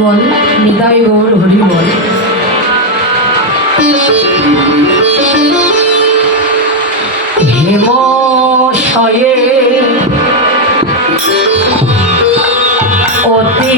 বল, নিতাই গৌর হরি বল। হেমশয়ে অতি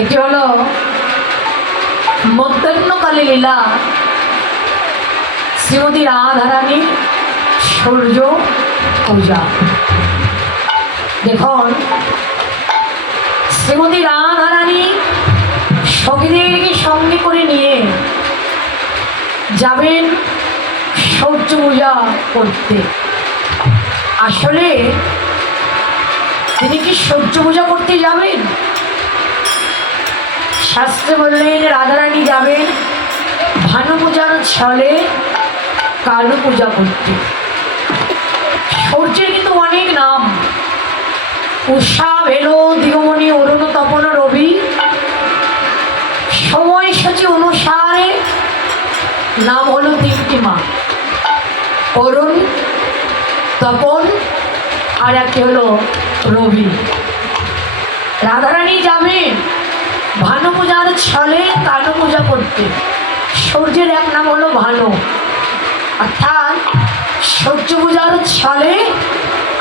এটি হলো মধ্যাহ্নকালী লীলা শ্রীমতী রাধারানীর সূর্য পূজা। দেখুন, শ্রীমতী রাধারানী সখীদেরকে সঙ্গে করে নিয়ে যাবেন সূর্য পূজা করতে। আসলে তিনি কি সূর্য পূজা করতে যাবেন? শাস্ত্রে বললেন রাধারানী যাবেন ভানু পূজার ছলে কালু পূজা করতে। সূর্যের কিন্তু অনেক নাম, উষা, ভেলো, দিগমণি, অরুণ, তপন, রবি। সময়সূচি অনুসারে নাম হলো তিনটি মা, অরুণ, তপন আর একটি হলো রবি। রাধারানী যাবেন ভানু পূজার ছলে কালু পূজা করতে। সূর্যের এক নাম হলো ভানু, অর্থাৎ সূর্য পূজার ছলে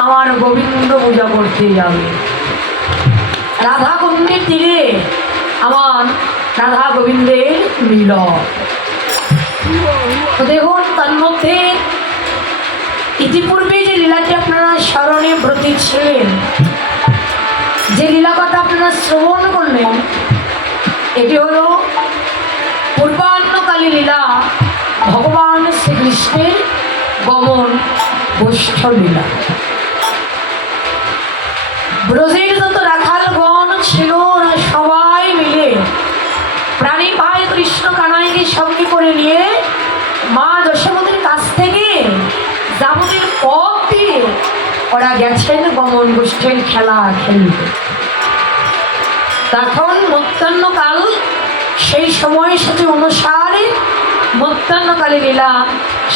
আমার গোবিন্দ পূজা করতে যাবে। রাধা কুণ্ডের তীরে আমার রাধা গোবিন্দের মিলন। তো দেখুন, তার মধ্যে ইতিপূর্বে যে লীলাটি আপনারা স্মরণে ব্রতী ছিলেন, যে লীলা কথা আপনারা শ্রবণ করলেন, এটি হলো পূর্বাহ্নকালী লীলা, ভগবান শ্রীকৃষ্ণের গমন গোষ্ঠ লীলা। ব্রজের যত রাখালগণ ছিল ওরা সবাই মিলে প্রাণী ভাই কৃষ্ণ কানাইকে সঙ্গে করে নিয়ে মা যশোমতীর কাছ থেকে যাবতীয় পথ দিয়ে ওরা গেছেন গমন গোষ্ঠীর খেলা খেলতে। তখন মধ্যাহ্নকাল, সেই সময় সাথে অনুসারে মধ্যাহ্নকালে লীলা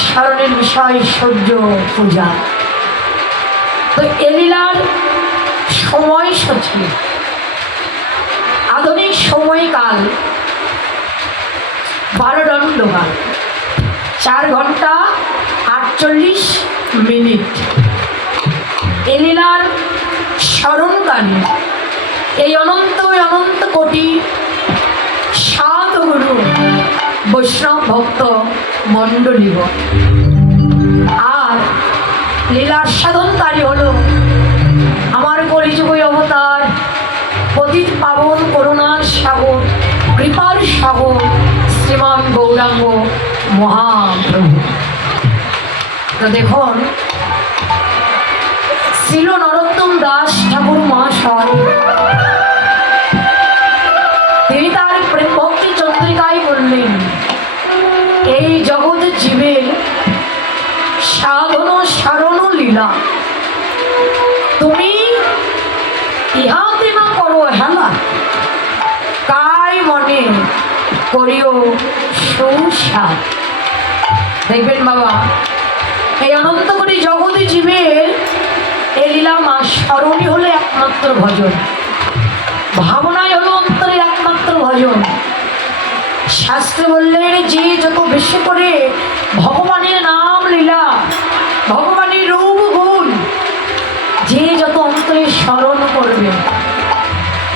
স্মরণের বিষয় সূর্য পূজা। তো এ লীলার সময় সূচি আধুনিক সময়কাল 12 দণ্ডকাল, 4 ঘন্টা 48 মিনিট। এ লীলার স্মরণকালে এই অনন্ত অনন্ত কোটি সাধুগুরু বৈষ্ণব ভক্ত মণ্ডলীগ আর লীলার সাধনকারী হলো আমার কলিযুগ অবতার পতিত পাবন করুণার সাগর কৃপার সাগর শ্রীমান গৌরাঙ্গ মহাপ্রভু। তো দেখুন, ছিল নরোত্তম দাস ঠাকুর মহাশয়, তিনি তার প্রেম ভক্তি চন্দ্রিকায় বললেন, এই জগৎ জীবের সাধন সারণ লীলা, তুমি ইহাতে না করো হেলা, কাই মনে করিও সুস্বাদ। দেখবেন বাবা, এই অনন্ত কোটি জগৎ জীবের এই লীলা মা স্মরণই হলো একমাত্র ভজন, ভাবনাই হলো অন্তরের একমাত্র ভজন। শাস্ত্রে বললেন যে যত বেশি করে ভগবানের নাম লীলা, ভগবানের রূপ গুণ যে যত অন্তরে স্মরণ করবে,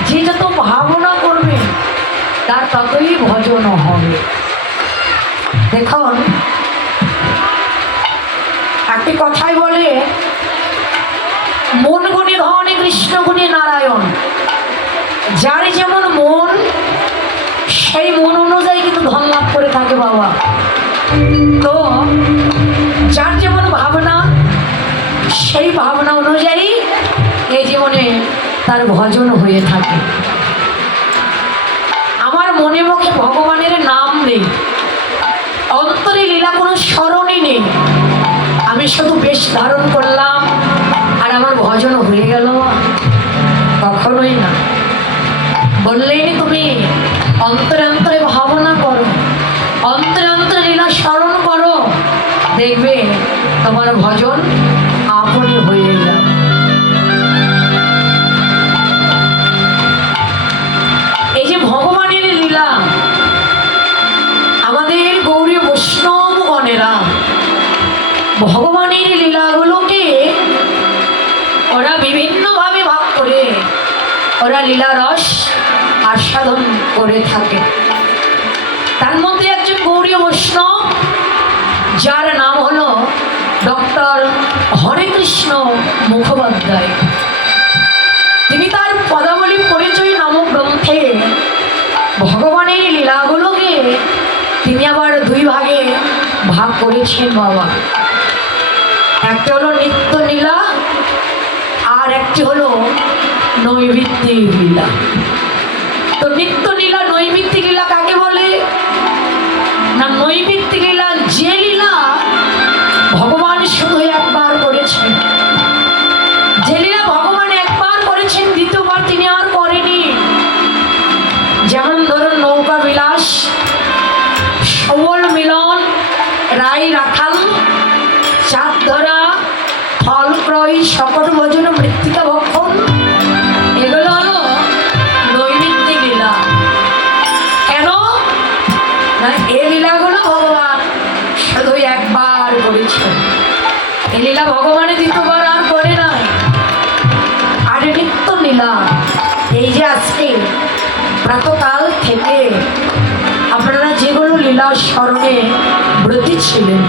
যে যত ভাবনা করবে, তার ততই ভজন হবে। দেখুন, একটি কথাই বলে, মন গুণে ধনে কৃষ্ণ গুণে নারায়ণ। যার যেমন মন, সেই মন অনুযায়ী কিন্তু ধন লাভ করে থাকে বাবা। তো যার যেমন ভাবনা, সেই ভাবনা অনুযায়ী এই জীবনে তার ভজন হয়ে থাকে। আমার মনে মুখে ভগবানের নাম নেই, অন্তরে লীলা কোনো স্মরণই নেই, আমি শুধু বেশ ধারণ করলাম আর আমার ভজন হয়ে গেল, কখনোই না। বললেন তুমি অন্তরে অন্তরে ভাবনা করো, অন্তরে অন্তরে লীলা স্মরণ করো, দেখবে তোমার ভজন আপনি হয়ে যাবে। এই যে ভগবানের লীলা, আমাদের গৌরী বৈষ্ণবগণেরা ভগবানের লীলাগুলোকে ওরা বিভিন্নভাবে ভাগ করে ওরা লীলা রস আস্বাদন করে থাকে। তার মধ্যে একজন গৌরী বৈষ্ণব, যার নাম হলো ডক্টর হরেকৃষ্ণ মুখোপাধ্যায়, তিনি তার পদাবলী পরিচয় নামক গ্রন্থে ভগবানের লীলাগুলোকে তিনি আবার 2 ভাগে ভাগ করেছেন বাবা। একটি হলো নিত্য লীলা, আর একটি হলো নৈমিত্তিক লীলা। তো নিত্য লীলা নৈমিত্তিক লীলা কাকে বলে না, নৈমিত্তিক লীলা যে লীলা ভগবান শুধু একবার করেছেন, যে লীলা ভগবান একবার করেছেন, দ্বিতীয়বার তিনি আর করেনি। যেমন ধরুন নৌকা বিলাস, সবল মিলন, রাই রাখাল, চাঁদ ধরা, ফল ক্রয়, সকল ভোজন, মৃত্তিকা ভক্ষণ, এগুলো হলো নৈমিত্তিক লীলা। কেন না, এই লীলাগুলো ভগবান শুধু একবার করেছেন, এই লীলা ভগবানের দ্বিতীয়বার আর করে নাই। আর নিত্য লীলা, এই যে আজকে প্রাতকাল থেকে আপনারা যেগুলো লীলা স্মরণে ব্রতী ছিলেন,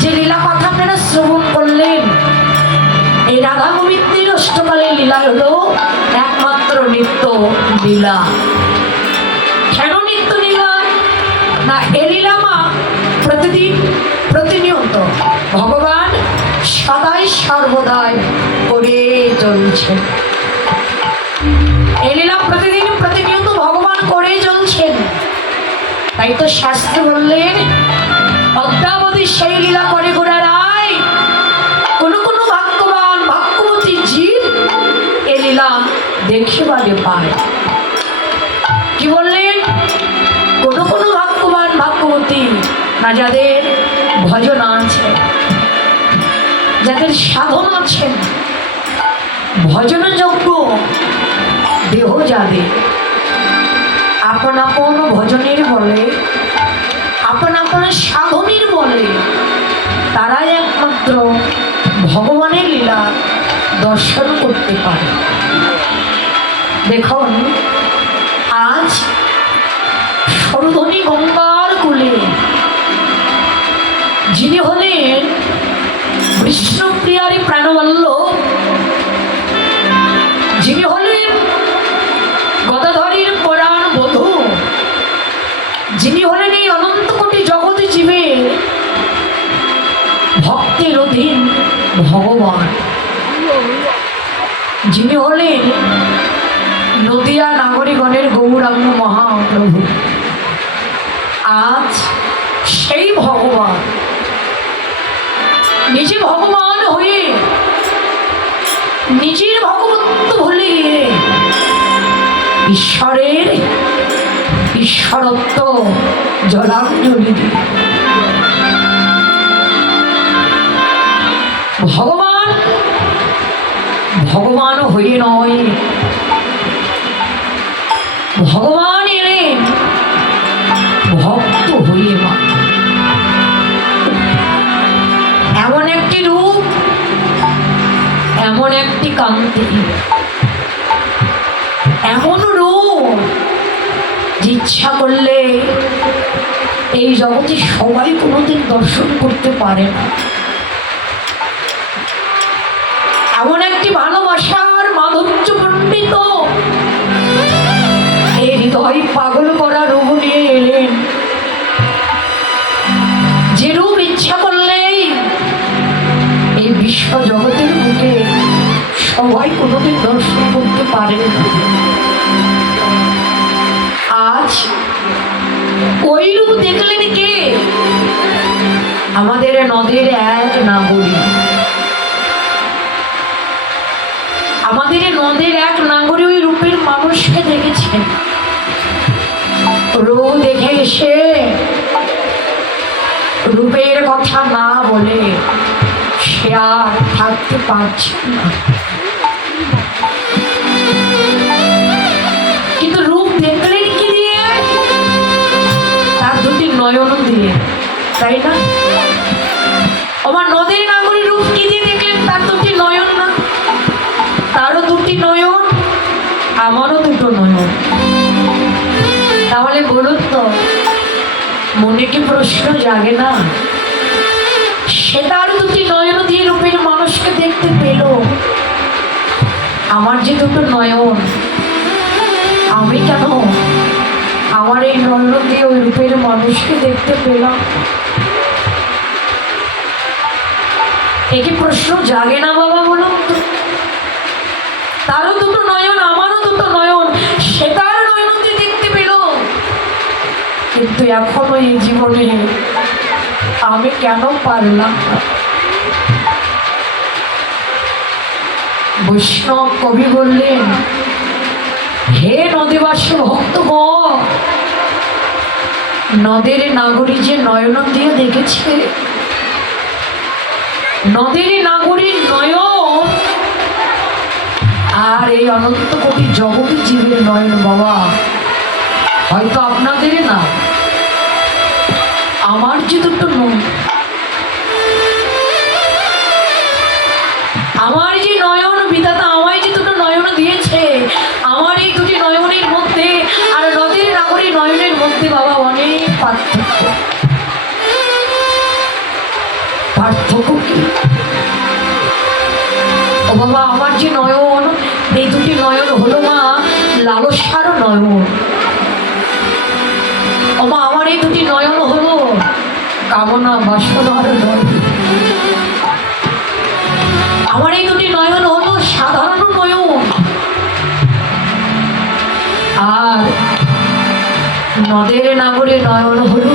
যে লীলা কথা আপনারা শ্রবণ করলেন, এই রাধা গোবিন্দের অষ্টকালের লীলা হলো একমাত্র নিত্য লীলা। কেন নিত্য লীলা না, এ লীলা মা প্রতিদিন প্রতিনিয়ত ভগবান সদাই সর্বদাই করে চলছেন। এই লীলা প্রতিদিন প্রতিনিয়ত ভগবান করে চলছেন। তাই তো শাস্ত্রে বললেন, অদ্যাবধি সেই লীলা করে গোড়া রায়, কোনো কোনো ভাগ্যবান ভাগ্যবতী জীব এ লীলা দেখিবারে পায়। কি বললেন? কোনো কোনো ভাগ্যবান ভাগ্যবতী, না যাদের ভজন আছে, যাদের সাধন আছেন, ভজনযোগ্য দেহ যাদের, আপন আপন ভজনের বলে, আপন আপন সাধনের বলে, তারাই একমাত্র ভগবানের লীলা দর্শন করতে পারে। দেখুন, আজ সরধনী গঙ্গার কূলে যিনি হলেন বিষ্ণুপ্রিয়ারই প্রাণবল্লভ, যিনি হলেন গদাধরীর পরাণ বধূ, যিনি হলেন এই অনন্ত কোটি জগৎ জীবের ভক্তের অধীন ভগবান, যিনি হলেন নদিয়া নাগরিকগণের গৌরাঙ্গ মহাপ্রভু, আজ সেই ভগবান নিজে ভগবান হয়ে নিজের ভগবত্ব ভুলে গিয়ে ঈশ্বরের ঈশ্বরত্ব জলাঞ্জলি দিয়ে ভগবান ভগবান হয়ে নয়, ভগবান এলেন ভক্ত হয়ে। এমন একটি রূপ, এমন একটি কান্তি, এমন রূপ যে ইচ্ছা করলে এই জগতে সবাই কোনোদিন দর্শন করতে পারে না। এমন একটি ভালোবাসার মাধুর্য মণ্ডিত এই হৃদয় পাগল করা রূপ নিয়ে এলেন, যে রূপ ইচ্ছা করলেই এই বিশ্ব জগতের বুকে সবাই কোনোদিন দর্শন করতে পারে না। আজ ওই রূপ দেখলেন কে? আমাদের নদের এক নাগরিক, আমাদের নদের এক নাগরিক ওই রূপের মানুষকে দেখেছেন। রূপ দেখে এসে রূপের কথা না বলে সে আর থাকতে পারছে না। কিন্তু রূপ দেখলেন কি দিয়ে? তার দুটি নয়ন দিয়ে, তাই না? আমার নদের নাগরী রূপ কি দিয়ে দেখলেন? তার দুটি নয়ন না? তারও দুটি নয়ন, আমারও দুটো নয়ন। তাহলে বলুন তো, মনে কি প্রশ্ন জাগে না? সে তার দুটি নয়ন দিয়ে রূপের মানুষকে দেখতে পেল, আমার যে দুটো নয়ন, আমি কেন আমার এই নয়ন দিয়ে ওই রূপের মানুষকে দেখতে পেলাম? একই প্রশ্ন জাগে না বাবা? বলুন তো, তারও দুটো নয়ন, আমারও দুটো নয়ন, সে তার নয়ন দিয়ে দেখতে পেল, কিন্তু এখনো এই জীবনে আমি কেন পারলাম না? বৈষ্ণব কবি বললেন, হে নদীবাসী ভক্তগণ, নদের নাগরী যে নয়ন দিয়ে দেখেছে, নদের নাগরীর নয়ন আর এই অনন্ত কোটি জগৎ জীবের নয়ন বাবা হয়তো আপনাদের না, আমার যে দুটো নয়ন, আমার যে নয়ন বিধাতা আমায় যে দুটো নয়ন দিয়েছে, আমার এই দুটি নয়নের মধ্যে আর নদীর নাগরী নয়নের মধ্যে বাবা অনেক পার্থক্য। পার্থক্য কি? ও বাবা, আমার যে নয়ন, এই দুটি নয়ন হলো মা লালসার নয়ন। ও মা, আমার এই দুটি নয়ন হলো কামনা বাসনার নয়ন। নদের নাগরে নয়ন হল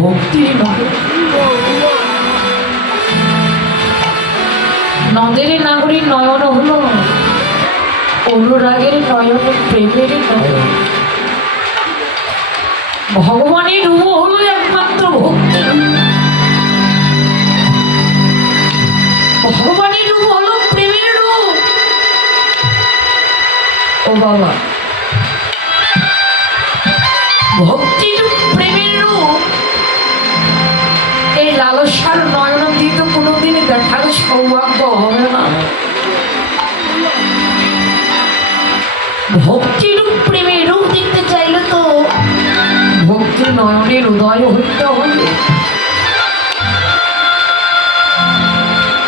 ভক্তির নয়ন, নদের নাগরে নয়ন হল অনুরাগের নয়ন, প্রেমের নয়ন। ভগবানের রূপ হলো একমাত্র ভক্তি, ভগবানের রূপ হলো প্রেমের রূপ। ও বাবা, ভক্তির প্রেমের রূপ এই লালসার নয়ন দিয়ে তো কোনোদিন দেখার সৌভাগ্য হবে না। ভক্তির প্রেমের রূপ দেখতে চাইলে তো ভক্তির নয়নের উদয় হইতে হবে।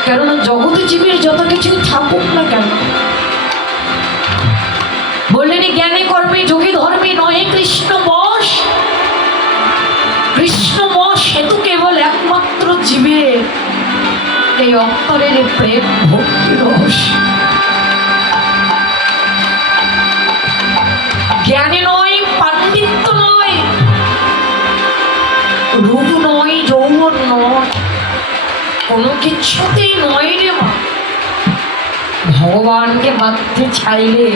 কেননা জগতে জীবের যত কিছু থাকুক না কেন, বললেন জ্ঞানে কর্মে যোগে ধর্মে নহে কৃষ্ণ বশ, কৃষ্ণ বশ হেতু কেবল একমাত্র জীবের এই অন্তরের প্রেম ভক্তি রহস্য। জ্ঞানে নয়, পাণ্ডিত্য নয়, রূপ নয়, যৌবন নয়, কোনো কিছুতেই নয় রে মা। ভগবানকে বাঁধতে চাইলে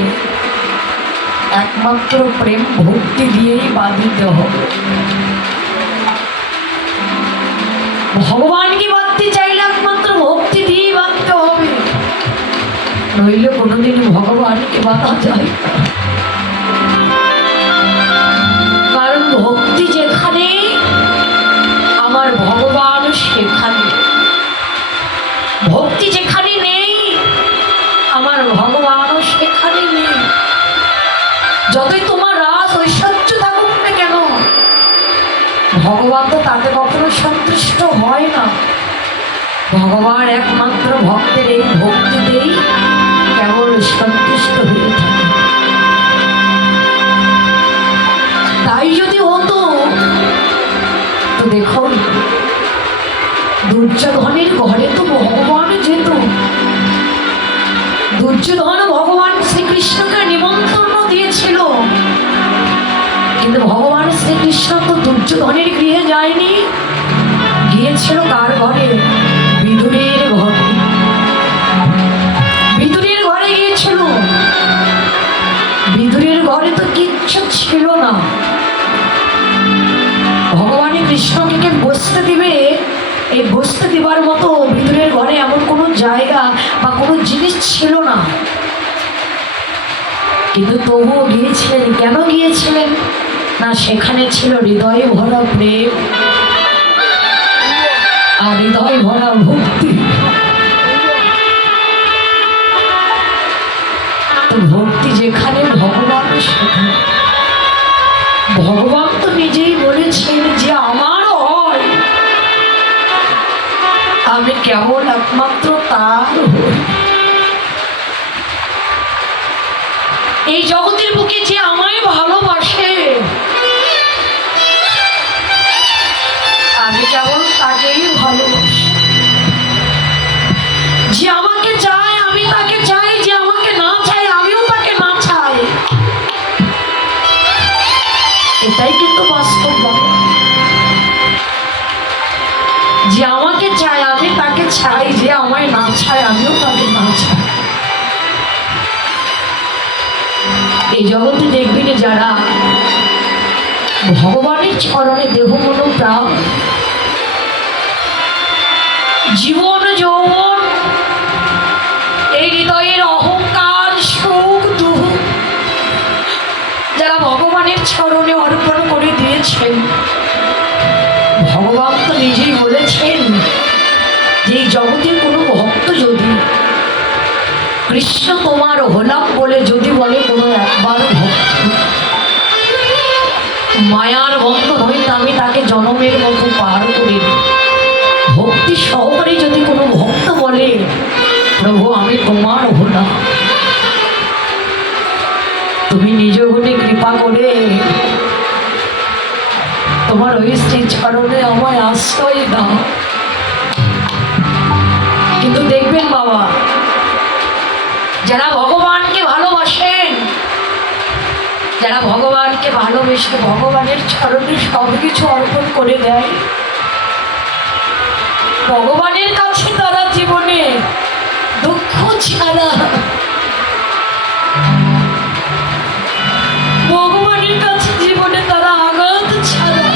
একমাত্র প্রেম ভক্তি দিয়েই বাঁধিতে হবে। ভগবানকে বাঁধতে চাইলে একমাত্র ভক্তি দিয়েই বাঁধতে হবে, নইলে কোনোদিন ভগবানকে বাঁধা যায় না। কারণ ভক্তি যেখানে আমার ভগবান সেখানে, ভক্তি যেখানে নেই আমার ভগবানও সেখানে নেই। যতই তোমার রাস ঐশ্বর্য থাকুক না কেন, ভগবান তো তাতে কখনো সন্তুষ্ট হয় না। ভগবান একমাত্র ভক্তের এই ভক্তিতেই কেবল সন্তুষ্ট হয়ে থাকে। তাই যদি হতো তো দেখুন, দুর্যোধনের ঘরে তো ভগবান যেত। দুর্যোধন ভগবান শ্রীকৃষ্ণকে নিমন্ত্রণ দিয়েছিল, কিন্তু ভগবান শ্রীকৃষ্ণ তো দুর্যোধনের গৃহে যায়নি, গিয়েছিল কার ঘরে? বিদুরের ঘরে। বিদুরের ঘরে গিয়েছিল। বিদুরের ঘরে তো কিচ্ছু ছিল না। ভগবানের কৃষ্ণকে বসতে দিবে, এই বসতে দেবার মতো বিদুরের ঘরে এমন কোনো জায়গা বা কোনো জিনিস ছিল না। কিন্তু তবুও গিয়েছিলেন। কেন গিয়েছিলেন? না, সেখানে ছিল হৃদয়ে ভরা প্রেম আর হৃদয় ভরা ভক্তি। তো ভক্তি যেখানে ভগবান সেখানে। ভগবান তো নিজেই বলেছেন যে আমার হয়, আমি কেবল একমাত্র তার হই। এই জগতের বুকে যে আমায় ভালোবাসে আমি কেবল তাকেই ভালোবাসি। যে আমাকে চায় আমি তাকে চাই, যে আমাকে না চায় আমিও তাকে না চাই। এটাই কিন্তু বাস্তব। যে আমাকে চায় আমি তাকে চাই, যে আমায় না চায় আমিও তাকে না চাই। এই জগতে দেখবি না যারা ভগবানের চরণে দেহ মন প্রাণ জীবন যৌবন এই হৃদয়ের অহংকার সুখ দুঃখ যারা ভগবানের চরণে অর্পণ করে দিয়েছেন, ভগবান তো নিজেই বলেছেন যে এই জগতের কোনো ভক্ত যদি কৃষ্ণ তোমার হলাম বলে যদি বলে কোনো একবার ভক্ত, মায়ার বন্ধন হইতে আমি তাকে জনমের মতো পার করে দিই। ভক্তি সহকারে যদি কোনো ভক্ত বলে প্রভু আমি তোমার হলাম, তুমি নিজ গুণে কৃপা করে তোমার ওই শ্রী চরণে আমায় আশ্রয় দাও। কিন্তু দেখবেন বাবা, যারা ভগবানকে ভালোবাসেন যারা ভগবানকে ভালোবেসে ভগবানের চরণে সব কিছু অর্পণ করে দেয়, ভগবানের কাছে তারা জীবনে দুঃখ ছাড়া, ভগবানের কাছে জীবনে তারা আঘাত ছাড়া,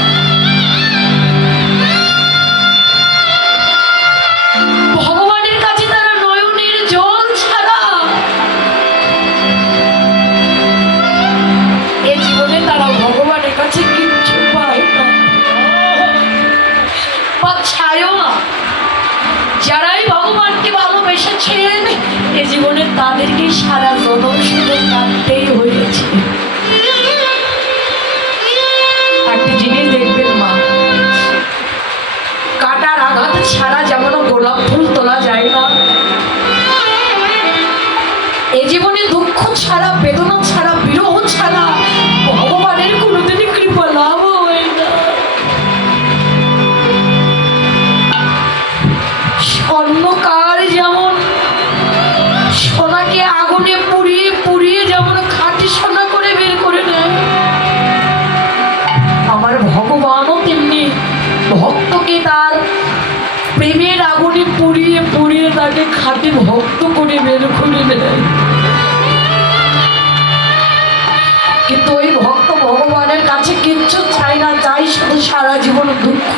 ভগবানের কাছে তারা নয়নের জল ছাড়া এ জীবনে তারা ভগবানের কাছে কিচ্ছু পায় না বা ছায়ও না। যারাই ভগবানকে ভালোবেসেছেন এ জীবনে তাদেরকে সারা জনম শুধু কাঁদতেই হয়েছে। একটা জিনিস দেখবেন মা, কাটার আঘাত ছাড়া যেমন গোলাপ ফুল তোলা যায় না, এ জীবনে দুঃখ ছাড়া, বেদনা ছাড়া, বিরহ ছাড়া ভগবানের কোনোদিনই কৃপা লাভ হয় না। স্বর্ণকার যেমন সোনাকে আগুনে পুড়িয়ে পুড়িয়ে যেমন খাঁটি সোনা করে বের করে নেয়, আমার ভগবানও তেমনি ভক্তকে তার প্রেমের আগুনে পুড়িয়ে পুড়িয়ে তাকে খাঁটি ভক্ত করে বের করে নেয়। কিন্তু ওই ভক্ত ভগবানের কাছে কিচ্ছু চাই না, চাই শুধু সারা জীবন দুঃখ।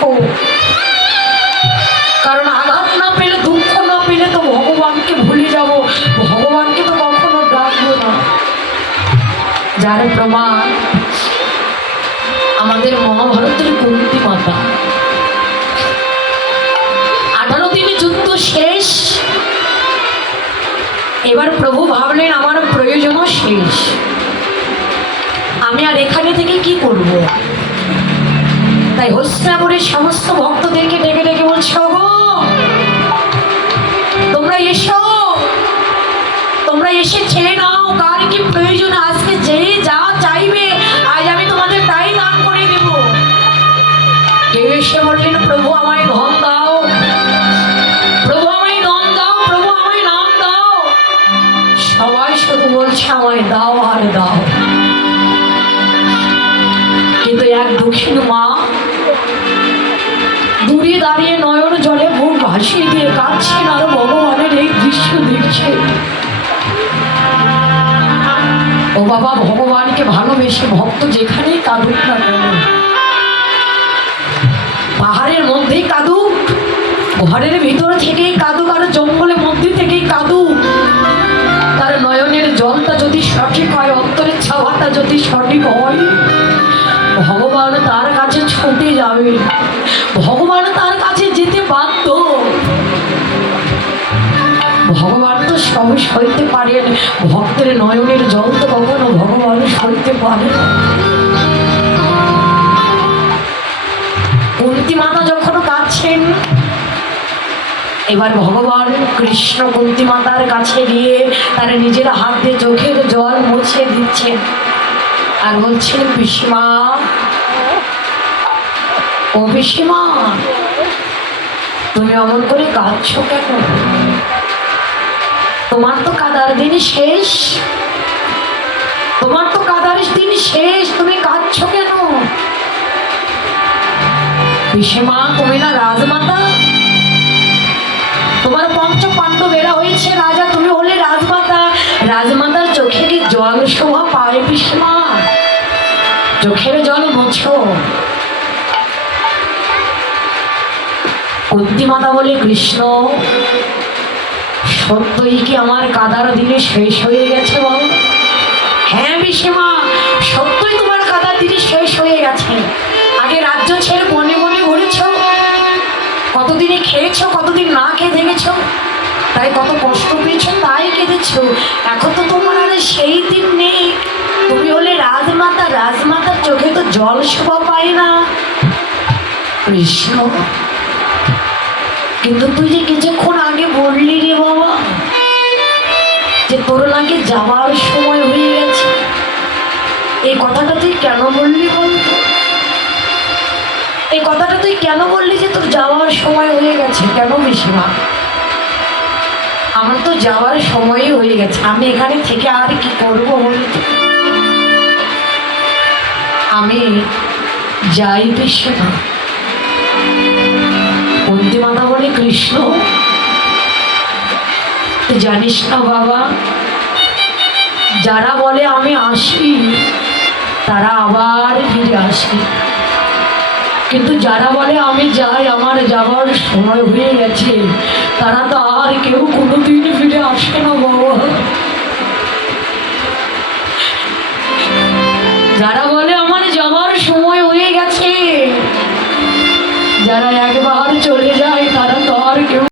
কারণ আঘাত না পেলে, দুঃখ না পেলে তো ভগবানকে ভুলে যাব, ভগবানকে তো কখনো ডাকবো না। যার প্রমাণ আমাদের মহাভারতের কুন্তী মাতা। 18 দিনে যুদ্ধ শেষ, এবার প্রভু ভাবলেন আমার প্রয়োজনও শেষ, আমি আর এখানে থেকে কি করব। তাই হস্তিনাপুরের সমস্ত ভক্তদেরকে ডেকে ডেকে বলছে, গো তোমরা এসো, তোমরা এসে ছেড়ে নাও, কার কি প্রয়োজন, আজকে যে যা চাইবে আজ আমি তোমাদের তাই দান করে দেব। কেউ এসে বললেন, প্রভু আমায় ধন দাও, প্রভু আমায় ধন দাও, প্রভু আমায় নাম দাও। সবাই শুধু বলছে আমায় দাও আর দাও। কিন্তু এক দক্ষিণ মা দূরে দাঁড়িয়ে নয়ন জলে মুখ ভাসিয়ে দিয়ে কাঁদছেন আর ভগবানের এই দৃশ্য দেখছেন। ও বাবা, ভগবানকে ভালোবেসে ভক্ত যেখানেই কাঁদুক না কেন, পাহাড়ের মধ্যেই কাঁদুক, ঘরের ভিতর থেকেই কাঁদুক, আর জঙ্গলের মধ্যে থেকেই কাঁদুক, তার নয়নের জলটা যদি সঠিক হয়, অন্তরের ছাওয়াটা যদি সঠিক হয়, ভগবান তার কাছে ছুটে যাবে, ভগবান তার কাছে যেতে বাধ্য। ভগবান তো সব সইতে পারেন, ভক্তের নয়নের জল তো কখনো ভগবান সইতে পারে না। কুন্তী মাতা যখন কাঁদছেন, এবার ভগবান কৃষ্ণ কুন্তী মাতার কাছে গিয়ে তার নিজের হাত দিয়ে চোখের জল মুছে দিচ্ছেন আর বলছেন, পিসিমা, ও পিসিমা, তুমি অমন করে কাঁদছো কেন? তোমার তো কাদার দিন শেষ, তোমার তো কাদার দিন শেষ, তুমি কাঁদছো কেন? পিসিমা, তুমি না রাজমাতা, তোমার পঞ্চ পাণ্ডবেরা হয়েছে রাজা, তুমি হলে রাজমাতা, রাজমাতার চোখে কি জল শোভা পায়? পিসিমা, চোখের জল মোছো। কুন্তী মাতা বলে, কৃষ্ণ, সত্যই কি আমার কাদার দিনে শেষ হয়ে গেছে? বল। হ্যাঁ পিসিমা, সত্যই তোমার কাদার দিনে শেষ হয়ে গেছে। আগে রাজ্য ছেড়ে বনে বনে ঘুরেছ, কতদিনে খেয়েছ, কতদিন না খেয়ে দেখেছ, তাই কত কষ্ট পেয়েছ, তাই কেঁদেছ। এখন তো তোমার আর সেই দিন নেই, তুমি হলে রাজমাতা, রাজমাতার চোখে তো জল শোভা পায় না। কৃষ্ণ, কিন্তু তুই যে কিছুক্ষণ আগে বললি রে বাবা যে তোর নাকি যাওয়ার সময় হয়ে গেছে, এই কথাটা তুই কেন বললি বলতো? এই কথাটা তুই কেন বললি যে তোর যাওয়ার সময় হয়ে গেছে? কেন পিসিমা? আমার তো যাওয়ার সময়ই হয়ে গেছে, আমি এখানে থেকে আর কি করবো বলতো? আমি যাই কৃষ্ণ। কুন্তি মাতা বলে, কৃষ্ণ তুই জানিস না বাবা, যারা বলে আমি আসি তারা আবার ফিরে আসে, কিন্তু যারা বলে আমি যাই, আমার যাবার সময় হয়ে গেছে, তারা তো আর কেউ কোনোদিন ফিরে আসে না বাবা। যারা বলে আমার যাবার সময় হয়ে গেছে, যারা একবার